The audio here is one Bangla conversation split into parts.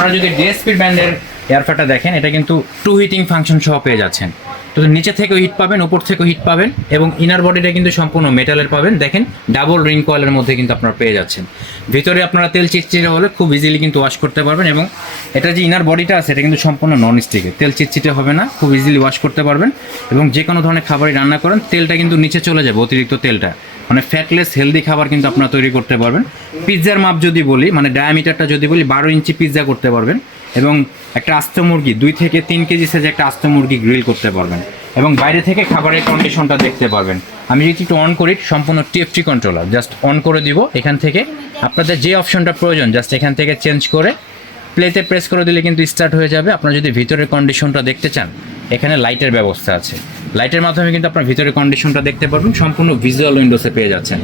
আপনারা যদি ডিএসপি ব্র্যান্ডের এয়ার ফ্রায়ারটা দেখেন, এটা কিন্তু টু হিটিং ফাংশন সহ পেয়ে যাচ্ছেন। তো নিচে থেকেও হিট পাবেন, উপর থেকেও হিট পাবেন, এবং ইনার বডিটা কিন্তু সম্পূর্ণ মেটালের পাবেন। দেখেন ডাবল রিং কয়েলের মধ্যে কিন্তু আপনারা পেয়ে যাচ্ছেন। ভিতরে আপনারা তেল চিটচিটে হলে খুব ইজিলি কিন্তু ওয়াশ করতে পারবেন, এবং এটা যে ইনার বডিটা আছে এটা কিন্তু সম্পূর্ণ নন স্টিকের, তেল চিটচিটে হবে না, খুব ইজিলি ওয়াশ করতে পারবেন। এবং যে কোনো ধরনের খাবারই রান্না করেন তেলটা কিন্তু নিচে চলে যাবে, অতিরিক্ত তেলটা, মানে ফ্যাটলেস হেলদি খাবার কিন্তু আপনারা তৈরি করতে পারবেন। পিৎজার মাপ যদি বলি, মানে ডায়ামিটারটা যদি বলি, 12 ইঞ্চি পিৎজা করতে পারবেন, এবং একটা আস্ত মুরগি 2 থেকে 3 কেজি সাইজে একটা আস্ত মুরগি গ্রিল করতে পারবেন, এবং বাইরে থেকে খাবারের কন্ডিশনটা দেখতে পারবেন। আমি যদি একটু অন করি, সম্পূর্ণ টিএফটি কন্ট্রোলার, জাস্ট অন করে দিব। এখান থেকে আপনাদের যে অপশনটা প্রয়োজন জাস্ট এখান থেকে চেঞ্জ করে প্লেতে প্রেস করে দিলে কিন্তু স্টার্ট হয়ে যাবে। আপনারা যদি ভিতরের কন্ডিশনটা দেখতে চান, এখানে লাইটের ব্যবস্থা আছে, লাইটের মাধ্যমে কিন্তু আপনার ভিতরের কন্ডিশনটা দেখতে পারবেন, সম্পূর্ণ ভিজুয়াল উইন্ডোসে পেয়ে যাচ্ছেন।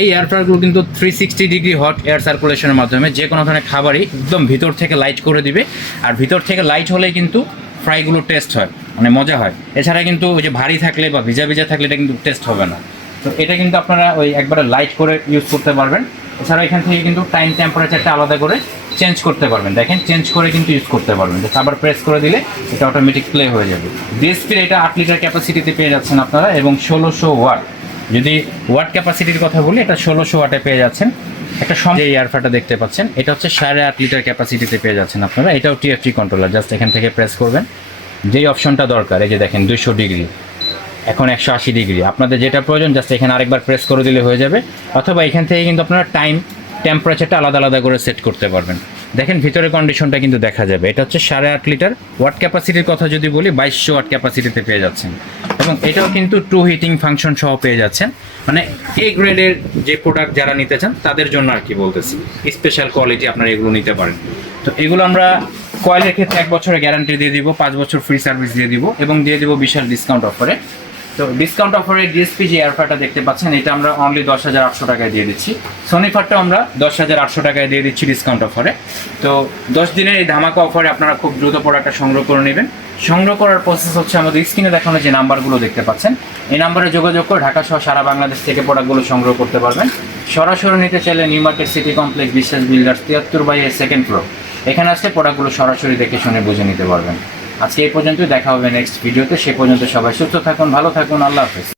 এই এয়ার ফ্রায়ারগুলো কিন্তু 360 ডিগ্রি হট এয়ার সার্কুলেশনের মাধ্যমে যে কোনো ধরনের খাবারই একদম ভিতর থেকে লাইট করে দিবে, আর ভিতর থেকে লাইট হলেই কিন্তু ফ্রাইগুলো টেস্ট হয়, মানে মজা হয়। এছাড়া কিন্তু ওই যে ভারী থাকলে বা ভিজা ভিজা থাকলে এটা কিন্তু টেস্ট হবে না। তো এটা কিন্তু আপনারা ওই একবারে লাইট করে ইউজ করতে পারবেন। এছাড়া এখান থেকে কিন্তু টাইম টেম্পারেচারটা আলাদা করে চেঞ্জ করতে পারবেন। দেখেন চেঞ্জ করে কিন্তু ইউজ করতে পারবেন, যে আবার প্রেস করে দিলে এটা অটোমেটিক প্লে হয়ে যাবে। ডিএসপির এটা 8 লিটার ক্যাপাসিটিতে পেয়ে যাচ্ছেন আপনারা, এবং 1600 ওয়াট। যদি ওয়াট ক্যাপাসিটির কথা বলি, এটা 1600 ওয়াটে পেয়ে যাচ্ছেন। একটা যে এয়ার ফ্রায়ারটা দেখতে পাচ্ছেন, এটা হচ্ছে 8.5 লিটার ক্যাপাসিটিতে পেয়ে যাচ্ছেন আপনারা। এটাও টিএফটি কন্ট্রোলার, জাস্ট এখান থেকে প্রেস করবেন, যেই অপশনটা দরকার, এই যে দেখেন 200 ডিগ্রি, এখন 180 ডিগ্রি, আপনাদের যেটা প্রয়োজন জাস্ট এখানে আরেকবার প্রেস করে দিলে হয়ে যাবে। অথবা এখান থেকে কিন্তু আপনারা টাইম টেম্পারেচারটা আলাদা আলাদা করে সেট করতে পারবেন। দেখেন ভিতরে কন্ডিশনটা কিন্তু দেখা যাবে। এটা হচ্ছে 8.5 লিটার। ওয়াট ক্যাপাসিটির কথা যদি বলি, 2200 ওয়াট ক্যাপাসিটিতে পেয়ে যাচ্ছেন, এবং এটাও কিন্তু টু হিটিং ফাংশন সহ পেয়ে যাচ্ছেন। মানে এই গ্রেডের যে প্রোডাক্ট যারা নিতে চান তাদের জন্য আর কি বলতেছি, স্পেশাল কোয়ালিটি আপনারা এগুলো নিতে পারেন। তো এগুলো আমরা কয়েলের ক্ষেত্রে 1 বছরের গ্যারান্টি দিয়ে দিব, 5 বছর ফ্রি সার্ভিস দিয়ে দিব, এবং দিয়ে দিব বিশাল ডিসকাউন্ট অফারে। তো ডিসকাউন্ট অফারে ডিএসপি যে এয়ার ফ্রায়ারটা দেখতে পাচ্ছেন, এটা আমরা অনলি 10,800 টাকায় দিয়ে দিচ্ছি। সোনি ফারটা আমরা 10,800 টাকায় দিয়ে দিচ্ছি ডিসকাউন্ট অফারে। তো 10 দিনের এই ধামাকা অফারে আপনারা খুব দ্রুত প্রোডাক্টটা সংগ্রহ করে নেবেন। সংগ্রহ করার প্রসেস হচ্ছে, আমাদের স্ক্রিনে দেখানো যে নাম্বারগুলো দেখতে পাচ্ছেন, এই নাম্বারে যোগাযোগ করে ঢাকা সহ সারা বাংলাদেশ থেকে প্রোডাক্টগুলো সংগ্রহ করতে পারবেন। সরাসরি নিতে চাইলে নিউ মার্কেট সিটি কমপ্লেক্স, বিশ্বাস বিল্ডার্স, 73/A, সেকেন্ড ফ্লোর, এখানে আসলে প্রোডাক্টগুলো সরাসরি দেখে শুনে বুঝে নিতে পারবেন। আজকে এই পর্যন্তই, দেখা হবে নেক্সট ভিডিওতে। সে পর্যন্ত সবাই সুস্থ থাকুন, ভালো থাকুন, আল্লাহ হাফেজ।